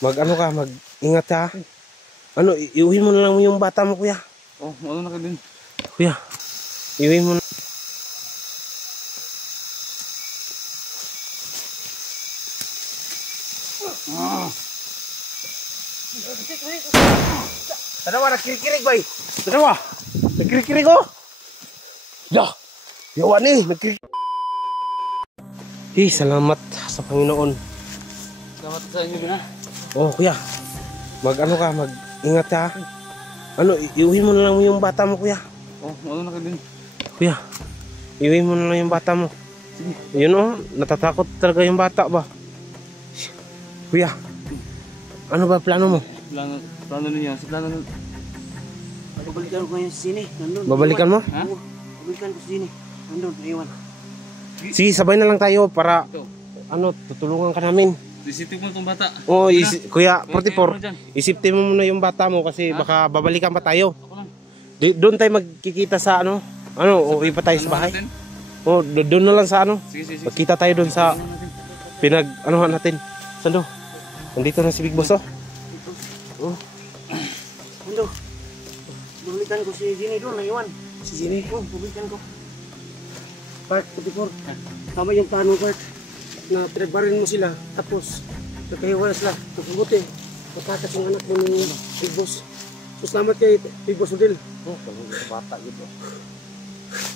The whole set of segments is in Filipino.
Mag-ano ka, mag-ingat ka. Ano, iuwi mo na lang yung bata mo, kuya. Oh, ano na ka din. Kuya, iuwi mo na. Tanawa, nagkirikirig ba eh? Tanawa, nagkirikirig ko. Dah, yawa ni, nagkirikirig. Salamat sa Panginoon. Salamat sa inyo, Bina. Oh, kuya, mag-ano ka, mag-ingat ka. Ano, iuwi mo na lang yung bata mo, kuya. Oh, ano na ka din. Kuya, iuwi mo na lang yung bata mo. Sige. Yun oh, natatakot talaga yung bata ba? Kuya, ano ba plano mo? Plano niya. Plano. Babalikan ko yung sini. Nandun. Babalikan mo? Ha? Babalikan ko sini. Nandun, naiwan. Sige, sabay na lang tayo para Ito. ano, tutulungan ka namin. Isipin mo itong bata. Oh, kuya, Kaya 44. Isipin mo muna yung bata mo kasi baka babalikan pa tayo. Ako lang. Doon tayo magkikita sa ano, uwi pa tayo sa bahay. Natin? Oh, doon na lang sa ano. Sige. Magkita tayo doon sa Ano natin? pinag-anuhan natin. Sando? Nandito na si Big Boss, oh. Oh, Nandun. Babalikan ko si Jenny doon, naiwan. si Jenny. Oh, babalikan ko. Part 44. Tama yung plano, Part. Na pinagbarin mo sila, tapos nagkahiwala sila. Nagpabuti. Matakas yung anak mo ni Big Boss. So, salamat kay Big Boss Odil. Oh, bata gitu.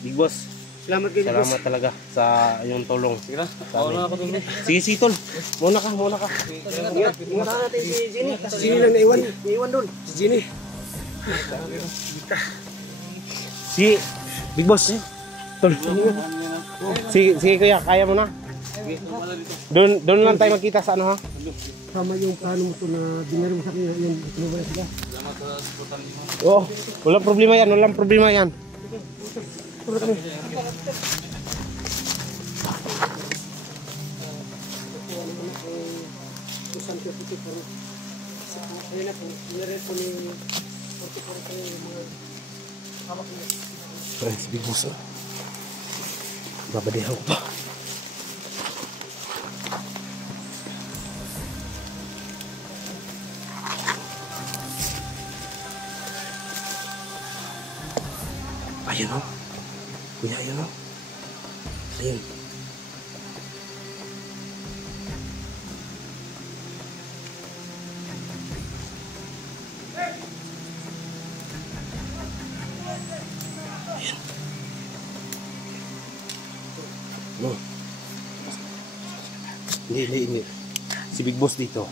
Big Boss, Salamat kay Big Boss. salamat talaga sa iyong tulong. Sige na. Ako na ako dun. Sige, Tol. Muna ka. Ingat natin si Jenny. Si Jenny lang naiwan. Naiwan doon. Si Jenny. Si Big Boss. Tol. Sige kuya, kaya mo na. Doon lang tayo magkita sa ano ha. Tama yung plano mo to na binari mo sa kanya. Yan, itinubay sila. Salamat sa supportan niyo. Oo, walang problema yan. Ayun na po, nilarin po ni 44 kayo yung mga hawak niya. Ay, si Big Boss. Babadihan ko pa. Ayun o. Kuya, ayun o. Ayun. No. Hindi. Si Big Boss dito.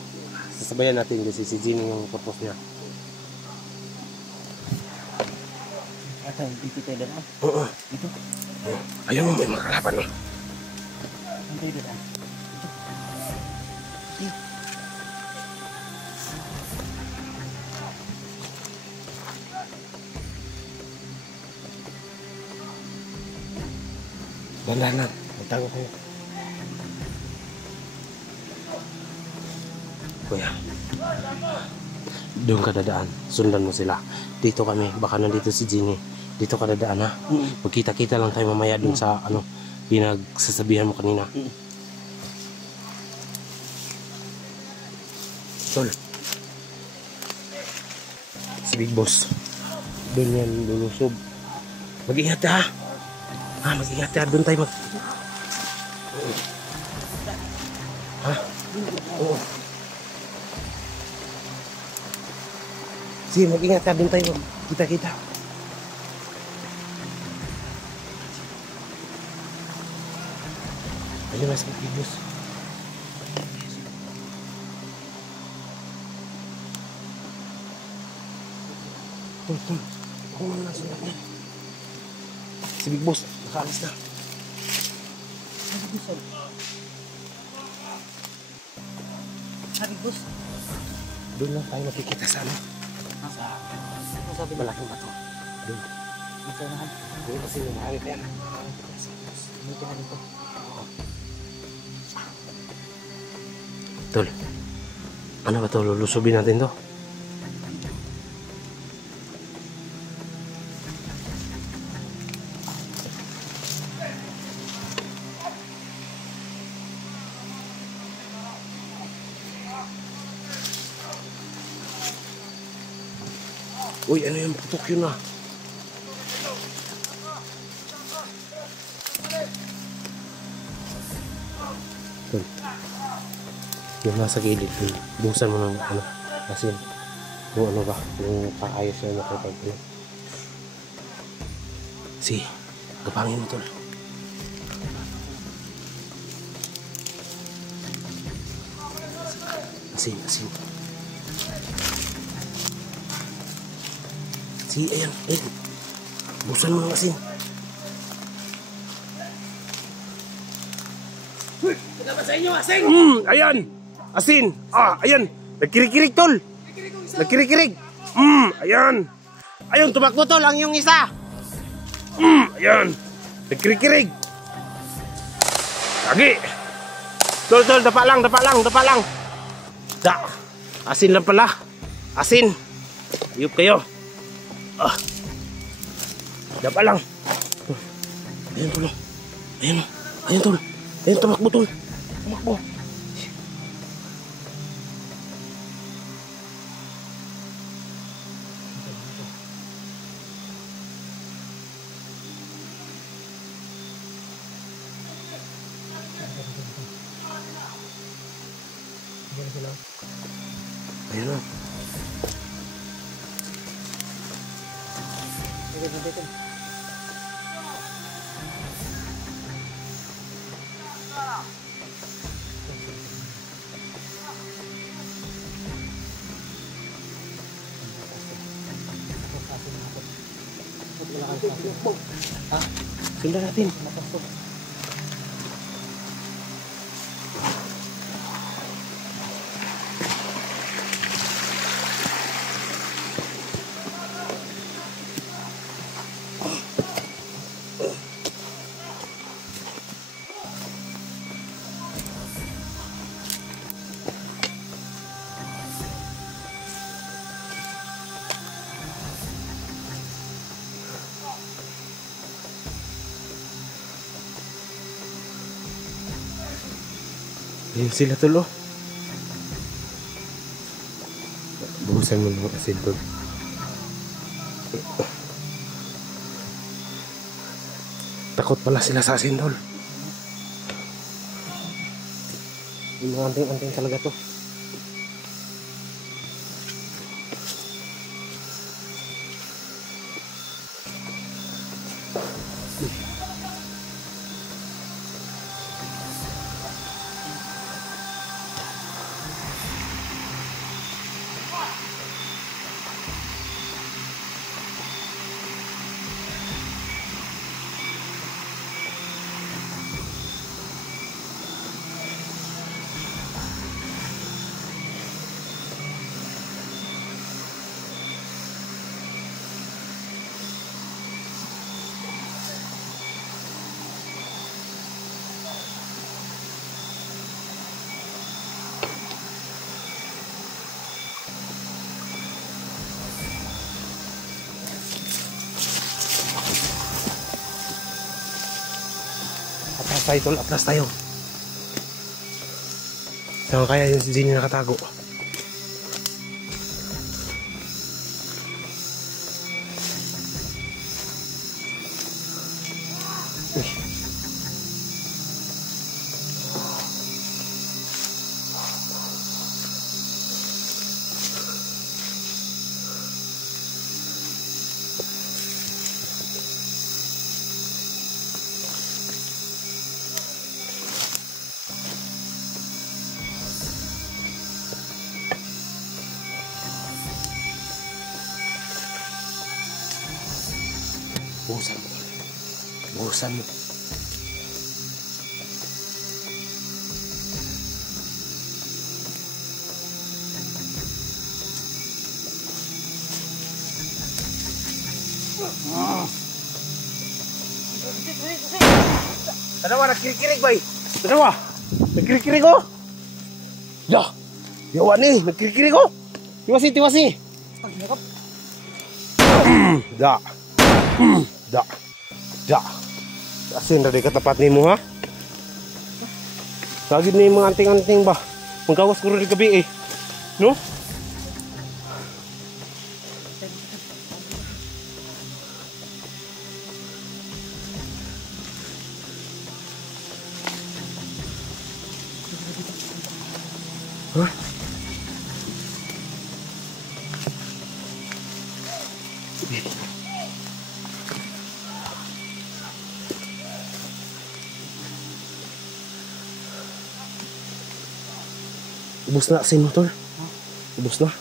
Sasabayan natin kasi si Jenny yung purpose niya. Ata, dito tayo dala. Oo. Dito. Ayun mo, may makalaban mo. Saan tayo dala? Dandanan. Magtago kayo. Kuya. Doon ka dadaan. Sundan mo sila. Dito kami. Baka nandito si Jenny. Dito ka dadaan ha. Magkita-kita lang tayo mamaya doon sa ano pinagsasabihan mo kanina. Tol. Si Big Boss. Doon yan lulusob. Mag-ingat ha. Mag-ingat ka. Doon tayo Ha? Oo. Sige, mag-ingat ka. Doon tayo kita-kita. Ayun na si Big Boss. Tol. Ako naman na sunod niya. Si Big Boss. Nakaalis na. Big Boss. Doon lang tayo makikita sa ano. Sa sabi na. Malaking bato. Doon. Ito na. Doon kasi lumahari tayo na. Dito na dito. Tol. Ano ba to? Lulusubin natin to. Uy, ano yung putok yun ah? Tol. Yung nasa gilid, buhusan mo ng ano, asin. Yung ano ba, yung paayos na nakapag ano. Si, gapangin mo tol. Asin, asin. Si, ayan, ayan. Buhusan mo ng asin. Dapat sa inyo, asing! Ayan! Asin! Ah, ayan! Nagkirig-kirig, tol! Nagkirig-kirig! Ayan! Ayun, tumakbo, tol, ang yung isa! Ayan! Nagkirig-kirig! Lagi! Tol, tol, dapa lang, dapa lang, dapa lang! Da! Asin lang pala! Asin! Iyop kayo! Ah! Dapa lang! Ayan, tol! Ayan, ayan, tol! Ayan, tumakbo, tol! Tumakbo! Ayun na. Sundan natin. Ayun sila tulo. Buhusan mo ng asin tol. Takot pala sila sa asin tol. Yung mga anting-anting talaga to. Atras tayo tol, atras tayo. Saan kaya yung si Jenny nakatago? Uy. Buhusan mo. Buhusan mo. Tanawa, nagkikirig ba eh? Tanawa, nagkikirig ko? Ya, yawa ni, nagkikirig ko? Tiwasi, tiwasi. Da. Da. Da. Asin na di katapat ni mo ha? Lagi na yung mga anting-anting ba? Magkawas ko rin gabi eh. No? Hah? Ubus na asin mo, tol. Ubus na.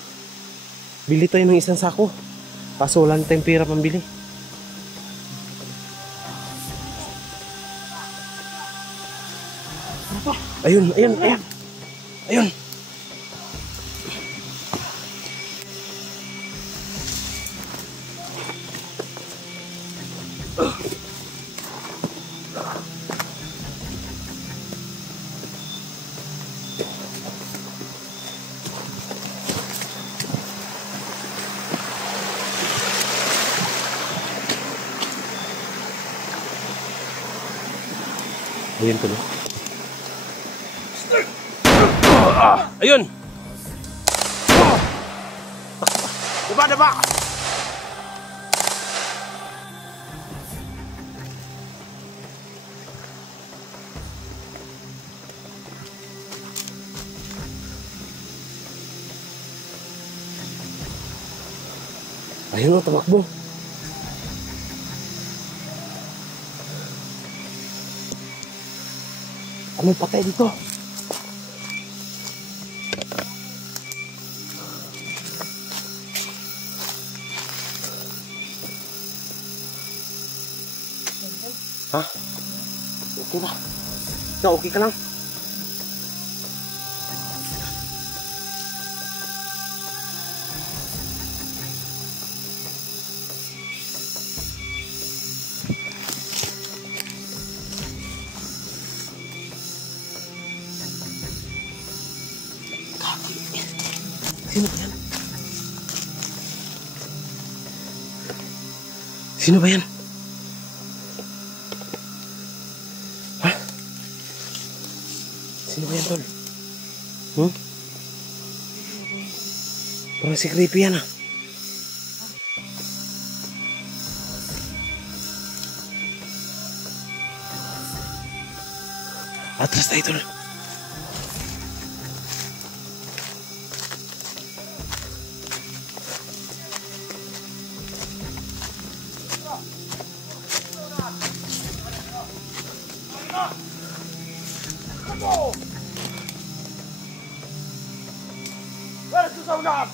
Bili tayo ng isang sako. Kaso wala na tayong pera pambili. Ayun, ayun, ayun. Ayun. Ayun tuloy. Ayun. Daba, daba. Ayun o, tumakbo. Ano patay dito? Ha? Okay na. Ikaw, okay ka lang? Sino ba yan? Sino ba yan? Ha? Sino ba yan, tol? Parang si Creepy yan, ah. Atras tayo, tol. Where's the sound of?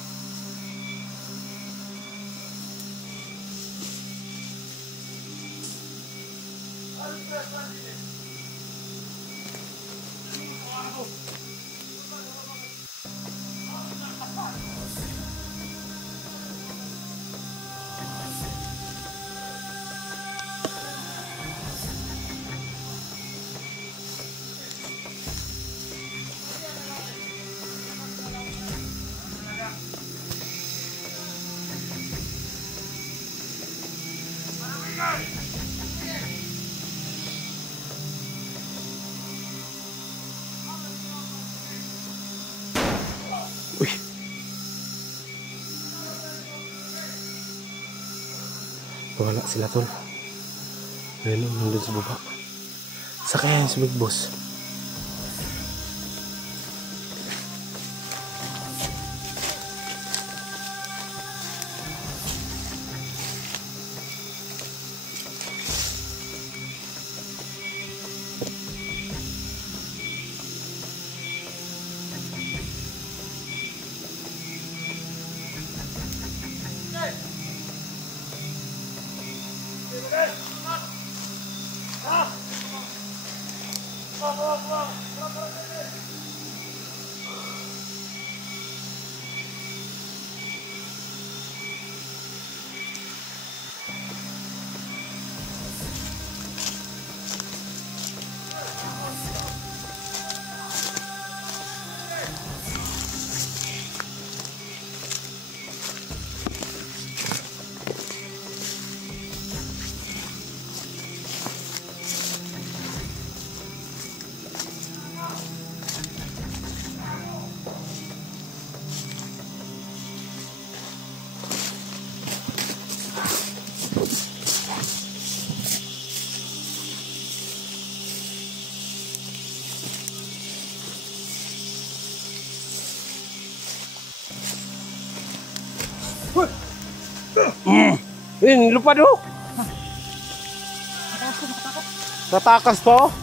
Uy. Wala sila, tol. Ayun, nandun sa baba. Sa kaya yung Big Boss. Yun, lupad oh. Tatakas pa oh.